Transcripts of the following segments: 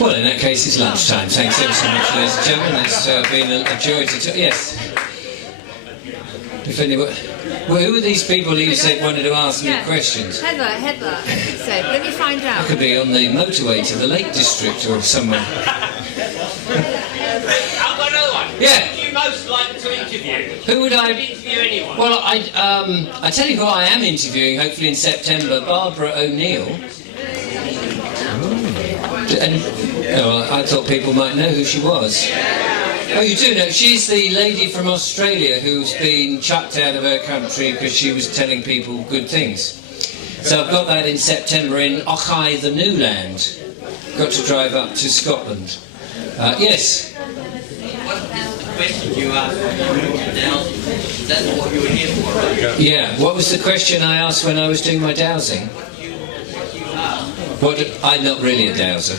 Well, in that case, it's lunchtime. Thanks ever so much, ladies and gentlemen. It's been a joy to... Yes. If anyone... Well, who are these people who you said wanted to ask me questions? Heather, I think so. Let me find out. I could be on the motorway to the Lake District or somewhere. I've got another one. Yeah. Who would you most like to interview? Who would I... interview anyone? Well, I tell you who I am interviewing, hopefully in September, Barbara O'Neill. And, oh, I thought people might know who she was. Oh, you do know. She's the lady from Australia who's been chucked out of her country because she was telling people good things. So I've got that in September in Ochai, the New Land. Got to drive up to Scotland. Yes? The question you asked now, that's what you were here for, right? Yeah. What was the question I asked when I was doing my dowsing? I'm not really a dowser.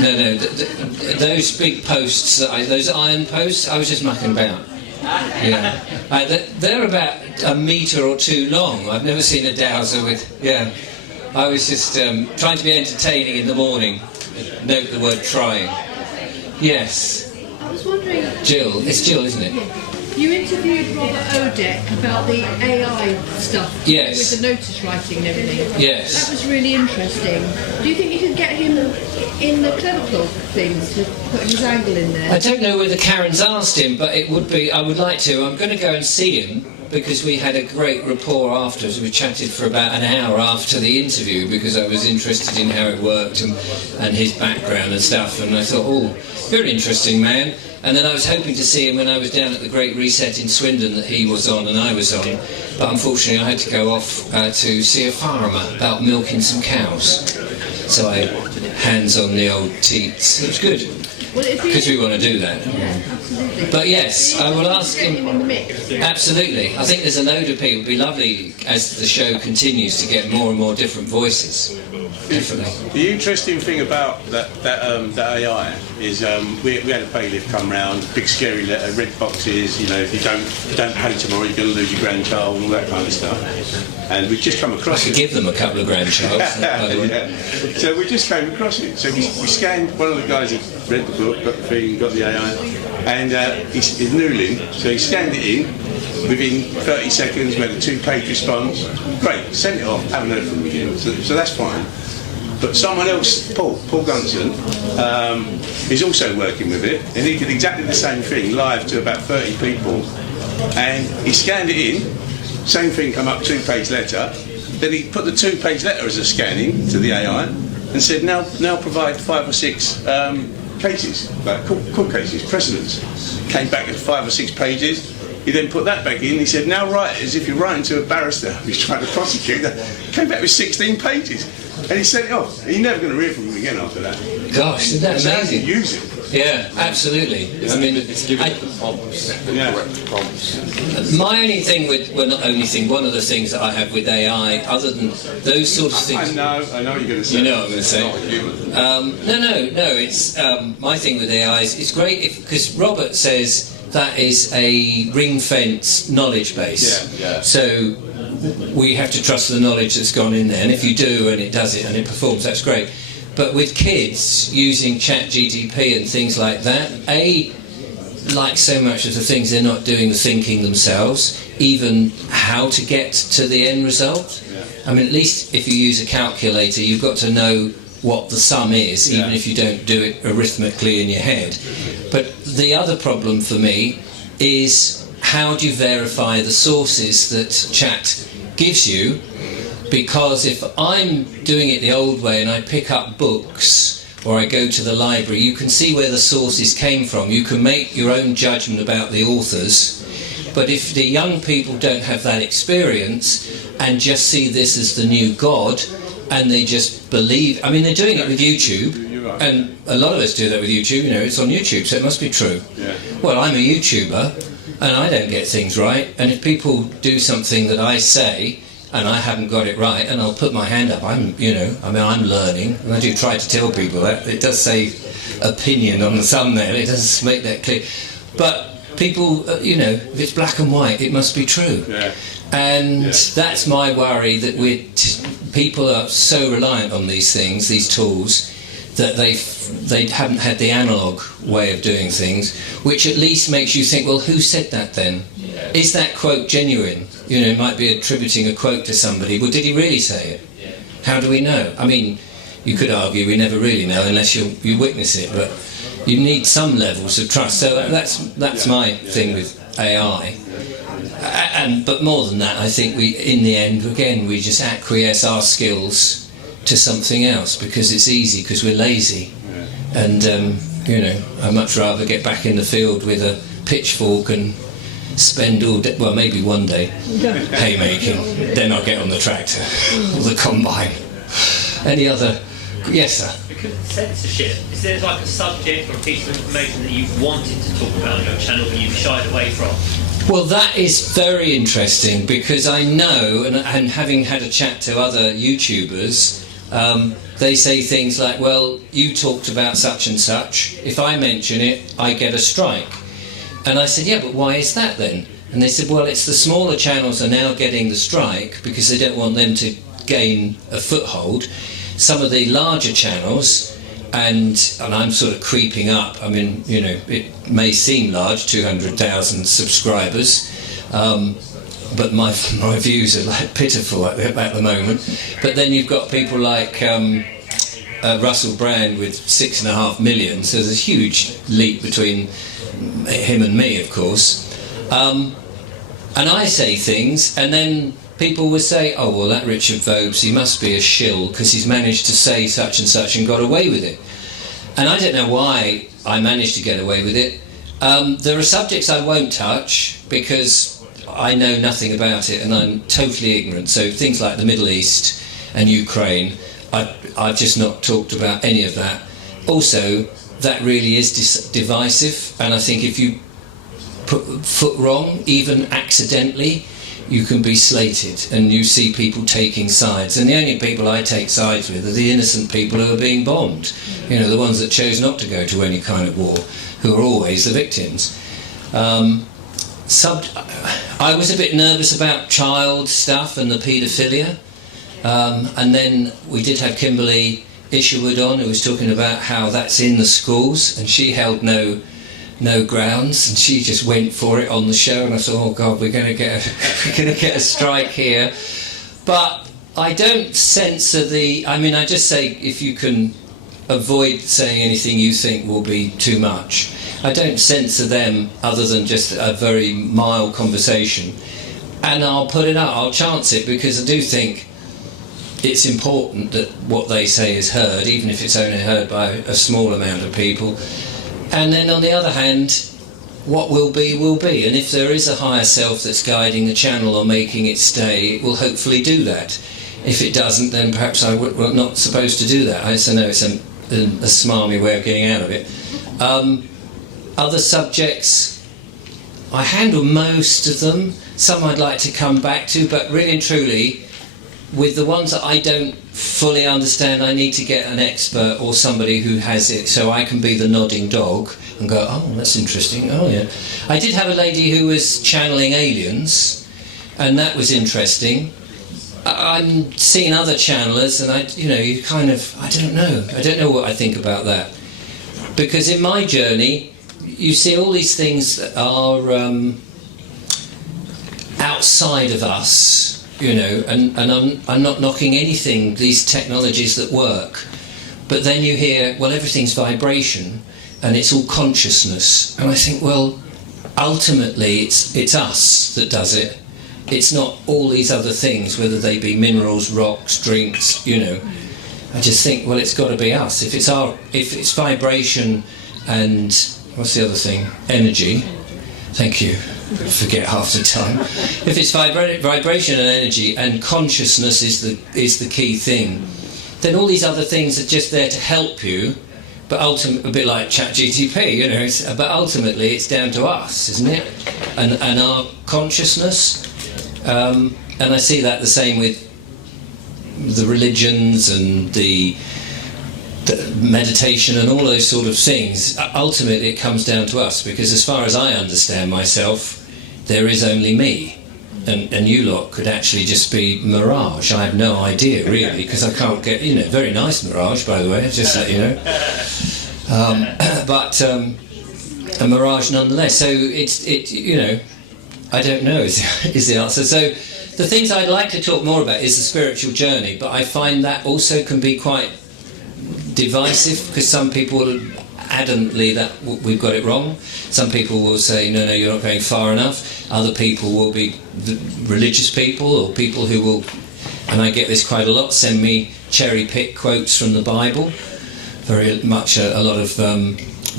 No, those big posts, those iron posts, I was just mucking about. Yeah. They're about a metre or two long. I've never seen a dowser with... Yeah. I was just trying to be entertaining in the morning. Note the word trying. Yes. I was wondering... Jill. It's Jill, isn't it? Yeah. You interviewed Robert Odek about the AI stuff. Yes. With the notice writing and everything. Yes. That was really interesting. Do you think you could get him in the Clever Club thing to put his angle in there? I don't know whether Karen's asked him, but it would be... I would like to. I'm going to go and see him because we had a great rapport afterwards. We chatted for about an hour after the interview because I was interested in how it worked and his background and stuff. And I thought, oh, you're an interesting man. And then I was hoping to see him when I was down at the Great Reset in Swindon that he was on and I was on. But unfortunately I had to go off to see a farmer about milking some cows. So I hands on the old teats. It was good. Because we want to do that. Yeah, absolutely. But yes, I will ask him. In the mix. Absolutely. I think there's a load of people. It would be lovely as the show continues to get more and more different voices. Definitely. The interesting thing about that AI is we had a bailiff come round, big scary letter, red boxes. You know, if you don't pay tomorrow, you're going to lose your grandchild and all that kind of stuff. And we've just come across I could give them a couple of grandchilds. Yeah. So we just came across it. So we scanned. One of the guys had read the book, got the thing, got the AI, and he's noodling. So he scanned it in. Within 30 seconds, we had a 2-page response. Great, sent it off. Haven't heard from him again. So that's fine. But someone else, Paul Gunson, is also working with it, and he did exactly the same thing live to about 30 people, and he scanned it in. Same thing come up, 2-page letter. Then he put the 2-page letter as a scanning to the AI and said, now provide 5 or 6 cases, like court cases, precedents. Came back at 5 or 6 pages. He then put that back in. He said, now write as if you're writing to a barrister who's trying to prosecute. Came back with 16 pages. And he sent it off. You're never going to hear from him again after that. Gosh, isn't that amazing? Use it. Yeah, absolutely. I mean, it's giving the prompts, the correct prompts. My only thing with, well, not only thing, one of the things that I have with AI, other than those sort of things. I know what you're going to say. You know what I'm going to say. No. It's my thing with AI is it's great because Robert says that is a ring-fenced knowledge base. Yeah. So we have to trust the knowledge that's gone in there, and if you do and it does it and it performs, that's great. But with kids using ChatGPT and things like that, like so much of the things, they're not doing the thinking themselves, even how to get to the end result. Yeah. I mean, at least if you use a calculator, you've got to know what the sum is, even if you don't do it arithmetically in your head. But the other problem for me is how do you verify the sources that Chat gives you? Because if I'm doing it the old way and I pick up books or I go to the library, you can see where the sources came from. You can make your own judgment about the authors. But if the young people don't have that experience and just see this as the new God and they just believe, I mean, they're doing it with YouTube. And a lot of us do that with YouTube, you know, it's on YouTube, so it must be true. Yeah. Well, I'm a YouTuber and I don't get things right, and if people do something that I say and I haven't got it right, and I'll put my hand up, I'm learning, and I do try to tell people that. It does say opinion on the thumbnail, it doesn't make that clear. But people, if it's black and white, it must be true. Yeah. And that's my worry, that people are so reliant on these things, these tools, that they haven't had the analogue way of doing things, which at least makes you think, well, who said that then? Is that quote genuine? You know, it might be attributing a quote to somebody. Well, did he really say it? How do we know? I mean, you could argue we never really know unless you witness it, but you need some levels of trust. So that's my thing with AI. But more than that, I think in the end, again, we just acquiesce our skills to something else because it's easy, because we're lazy. And, you know, I'd much rather get back in the field with a pitchfork and spend all day, well, maybe one day, haymaking. Then I'll get on the tractor or the combine. Any other? Yes, sir. Because censorship, is there like a subject or a piece of information that you've wanted to talk about on your channel but you've shied away from? Well, that is very interesting because I know, and having had a chat to other YouTubers, they say things like, well, you talked about such and such, if I mention it, I get a strike. And I said, yeah, but why is that then? And they said, well, it's the smaller channels are now getting the strike because they don't want them to gain a foothold. Some of the larger channels, and I'm sort of creeping up, I mean, you know, it may seem large, 200,000 subscribers, but my views are like pitiful at the moment. But then you've got people like Russell Brand with 6.5 million, so there's a huge leap between him and me, of course. And I say things, and then people would say, oh, well, that Richard Vobes, he must be a shill because he's managed to say such and such and got away with it. And I don't know why I managed to get away with it. There are subjects I won't touch because I know nothing about it and I'm totally ignorant. So things like the Middle East and Ukraine, I've just not talked about any of that. Also, that really is divisive, and I think if you put foot wrong, even accidentally, you can be slated, and you see people taking sides. And the only people I take sides with are the innocent people who are being bombed. You know, the ones that chose not to go to any kind of war, who are always the victims. I was a bit nervous about child stuff and the paedophilia. And then we did have Kimberly Isherwood on, who was talking about how that's in the schools, and she held no grounds, and she just went for it on the show, and I thought, oh God, we're going to get a strike here. But I don't censor I just say if you can avoid saying anything you think will be too much. I don't censor them other than just a very mild conversation, and I'll put it out, I'll chance it, because I do think it's important that what they say is heard, even if it's only heard by a small amount of people. And then on the other hand, what will be, will be. And if there is a higher self that's guiding the channel or making it stay, it will hopefully do that. If it doesn't, then perhaps we're not supposed to do that. I just know it's a smarmy way of getting out of it. Other subjects, I handle most of them. Some I'd like to come back to, but really and truly, with the ones that I don't fully understand, I need to get an expert or somebody who has it, so I can be the nodding dog and go, oh, that's interesting, oh yeah. I did have a lady who was channeling aliens, and that was interesting. I'm seeing other channelers, and I don't know what I think about that. Because in my journey, you see all these things that are outside of us, you know, and I'm not knocking anything, these technologies that work, but then you hear, well, everything's vibration and it's all consciousness, and I think, well, ultimately it's us that does it. It's not all these other things, whether they be minerals, rocks, drinks, you know. I just think, well, it's got to be us. If it's vibration and what's the other thing? Energy. Thank you. Forget half the time. If it's vibration and energy and consciousness is the key thing, then all these other things are just there to help you. But ultimately, a bit like ChatGPT, you know. But ultimately, it's down to us, isn't it? And our consciousness. And I see that the same with the religions and the meditation and all those sort of things. Ultimately, it comes down to us, because as far as I understand myself, there is only me. and you lot could actually just be mirage. I have no idea really, because I can't get, very nice mirage, by the way, just to let you know. But a mirage nonetheless. So I don't know is the answer. So the things I'd like to talk more about is the spiritual journey, but I find that also can be quite divisive, because some people will adamantly that we've got it wrong. Some people will say, no, you're not going far enough. Other people will be religious people, or people who will, and I get this quite a lot, send me cherry-pick quotes from the Bible, very much a lot of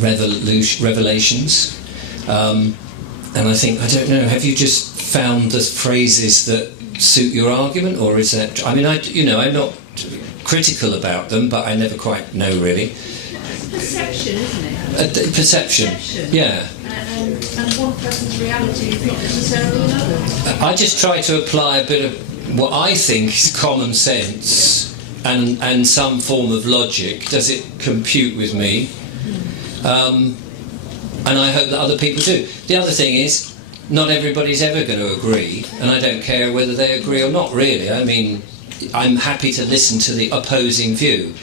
revelations. And I think, I don't know, have you just found the phrases that suit your argument, or is that, I'm not critical about them, but I never quite know really. Perception, isn't it? Perception, yeah. And one person's reality is not necessarily another. I just try to apply a bit of what I think is common sense and some form of logic. Does it compute with me? And I hope that other people do. The other thing is, not everybody's ever going to agree, and I don't care whether they agree or not really. I mean, I'm happy to listen to the opposing view.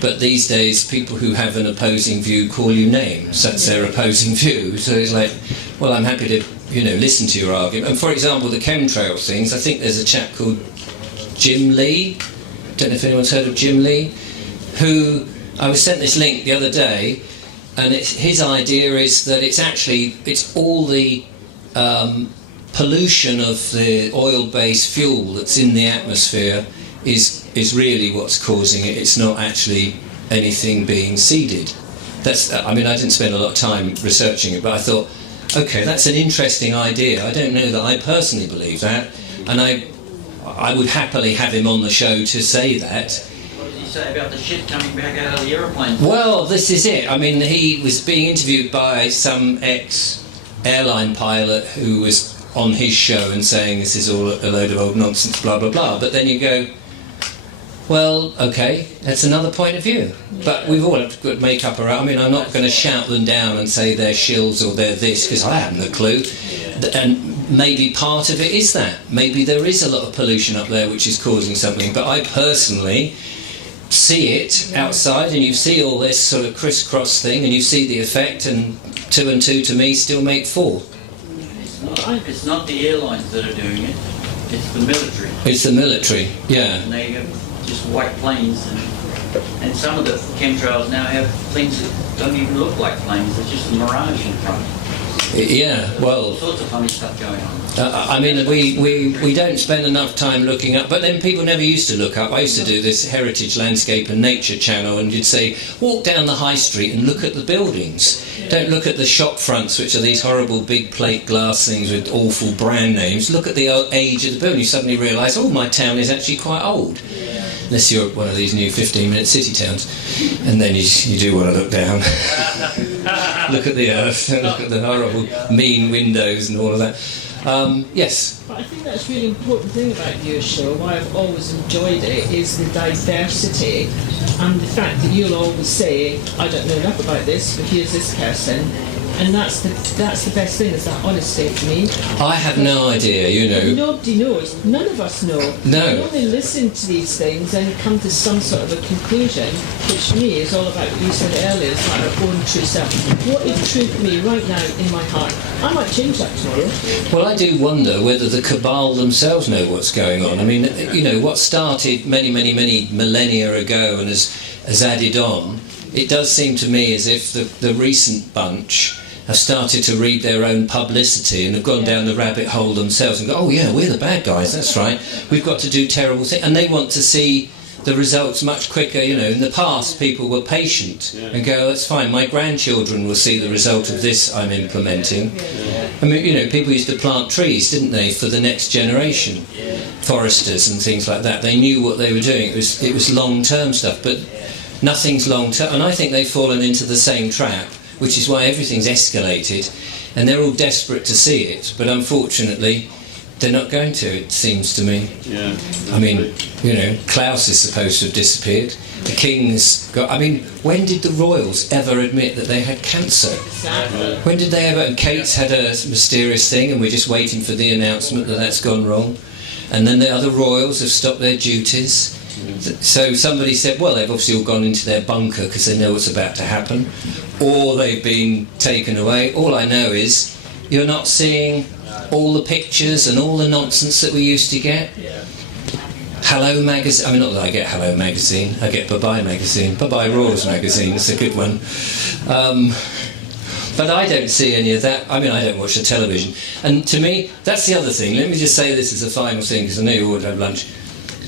But these days, people who have an opposing view call you names. That's their opposing view. So it's like, well, I'm happy to, listen to your argument. And for example, the chemtrails things, I think there's a chap called Jim Lee. Don't know if anyone's heard of Jim Lee. Who, I was sent this link the other day, and his idea is that it's all the pollution of the oil-based fuel that's in the atmosphere is really what's causing it. It's not actually anything being seeded. I didn't spend a lot of time researching it, but I thought, okay, that's an interesting idea. I don't know that I personally believe that, and I would happily have him on the show to say that. What did he say about the shit coming back out of the aeroplane? Well, this is it. I mean, he was being interviewed by some ex-airline pilot who was on his show and saying this is all a load of old nonsense, blah, blah, blah. But then you go, well, okay, that's another point of view. But we've all got to make up our own. I mean, I'm not going to shout them down and say they're shills or they're this, because I haven't a clue. And maybe part of it is that. Maybe there is a lot of pollution up there which is causing something. But I personally see it outside, and you see all this sort of crisscross thing, and you see the effect, and 2 and 2 to me still make 4. It's not the airlines that are doing it, it's the military. It's the military, yeah. And they have just white planes, and some of the chemtrails now have things that don't even look like planes, they're just a mirage in front. Yeah, well, All sorts of funny stuff going on. we don't spend enough time looking up, but then people never used to look up. I used to do this Heritage Landscape and Nature channel, and you'd say, walk down the high street and look at the buildings. Don't look at the shop fronts, which are these horrible big plate glass things with awful brand names. Look at the age of the building. You suddenly realise, oh, my town is actually quite old. Unless you're one of these new 15-minute city towns. And then you do want to look down. Look at the earth, look at the horrible mean windows and all of that. Yes? But I think that's a really important thing about your show. Why I've always enjoyed it is the diversity and the fact that you'll always say, I don't know enough about this, but here's this person. And that's the best thing, is that honesty to me. I have no idea, Nobody knows. None of us know. No. We only listen to these things and come to some sort of a conclusion, which for me is all about what you said earlier, it's like our own true self. What is true for me right now in my heart? I might change that tomorrow. Well, I do wonder whether the cabal themselves know what's going on. I mean, what started many, many, many millennia ago and has added on, it does seem to me as if the recent bunch have started to read their own publicity and have gone down the rabbit hole themselves and go, oh yeah, we're the bad guys, that's right, we've got to do terrible things, and they want to see the results much quicker. In the past people were patient and go, that's fine, my grandchildren will see the result of this I'm implementing. I mean, people used to plant trees, didn't they, for the next generation, foresters and things like that. They knew what they were doing. It was long-term stuff, but nothing's long-term, and I think they've fallen into the same trap, which is why everything's escalated, and they're all desperate to see it, but unfortunately they're not going to, it seems to me. Yeah. I mean, Klaus is supposed to have disappeared. The King's got... I mean, when did the royals ever admit that they had cancer? Exactly. When did they ever... And Kate's had a mysterious thing, and we're just waiting for the announcement that that's gone wrong. And then the other royals have stopped their duties. So somebody said, well, they've obviously all gone into their bunker because they know what's about to happen, or they've been taken away. All I know is you're not seeing all the pictures and all the nonsense that we used to get. Hello magazine. I mean, not that I get Hello magazine. I get Bye Bye magazine. Bye Bye Royals magazine. It's a good one. But I don't see any of that. I mean, I don't watch the television. And to me, that's the other thing. Let me just say this as a final thing, because I know you all have lunch.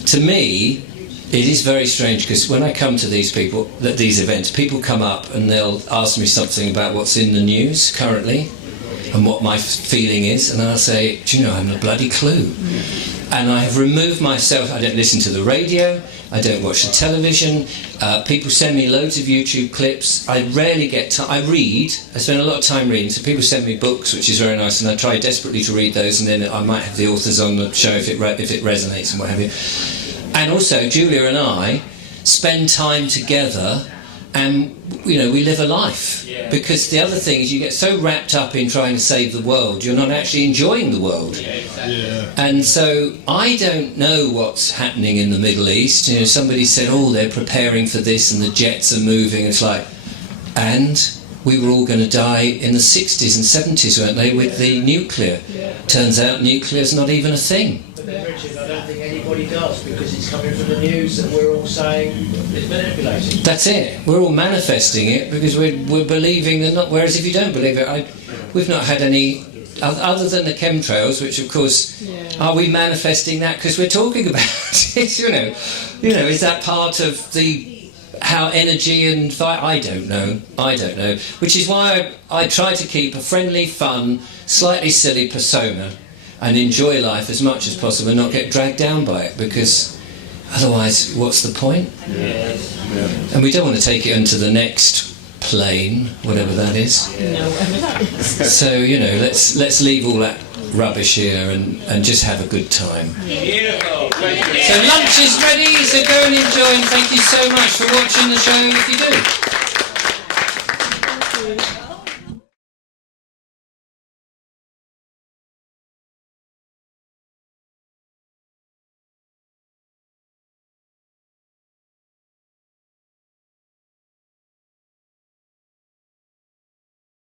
To me, it is very strange, because when I come to these events, people come up and they'll ask me something about what's in the news currently and what my feeling is, and I'll say, do you know, I haven't a bloody clue. And I have removed myself. I don't listen to the radio, I don't watch the television, people send me loads of YouTube clips. I rarely get time. I read, I spend a lot of time reading, so people send me books, which is very nice, and I try desperately to read those, and then I might have the authors on the show if it resonates and what have you. And also, Julia and I spend time together, and you know, we live a life. Because the other thing is, you get so wrapped up in trying to save the world, you're not actually enjoying the world. And so I don't know what's happening in the Middle East. You know, somebody said, oh, they're preparing for this and the jets are moving. It's like, and we were all going to die in the 60s and 70s, weren't they, with the nuclear. Turns out nuclear's not even a thing. Richard, I don't think anybody does, because it's coming from the news that we're all saying it's manipulated. That's it. We're all manifesting it because we're believing that not. Whereas if you don't believe it, we've not had any other than the chemtrails, which of course are we manifesting that because we're talking about it? You know, is that part of the how energy and fight? I don't know. Which is why I try to keep a friendly, fun, slightly silly persona. And enjoy life as much as possible and not get dragged down by it, because otherwise what's the point? And we don't want to take it onto the next plane, whatever that is. So, you know, let's leave all that rubbish here and just have a good time. So lunch is ready, so go and enjoy, and thank you so much for watching the show if you do.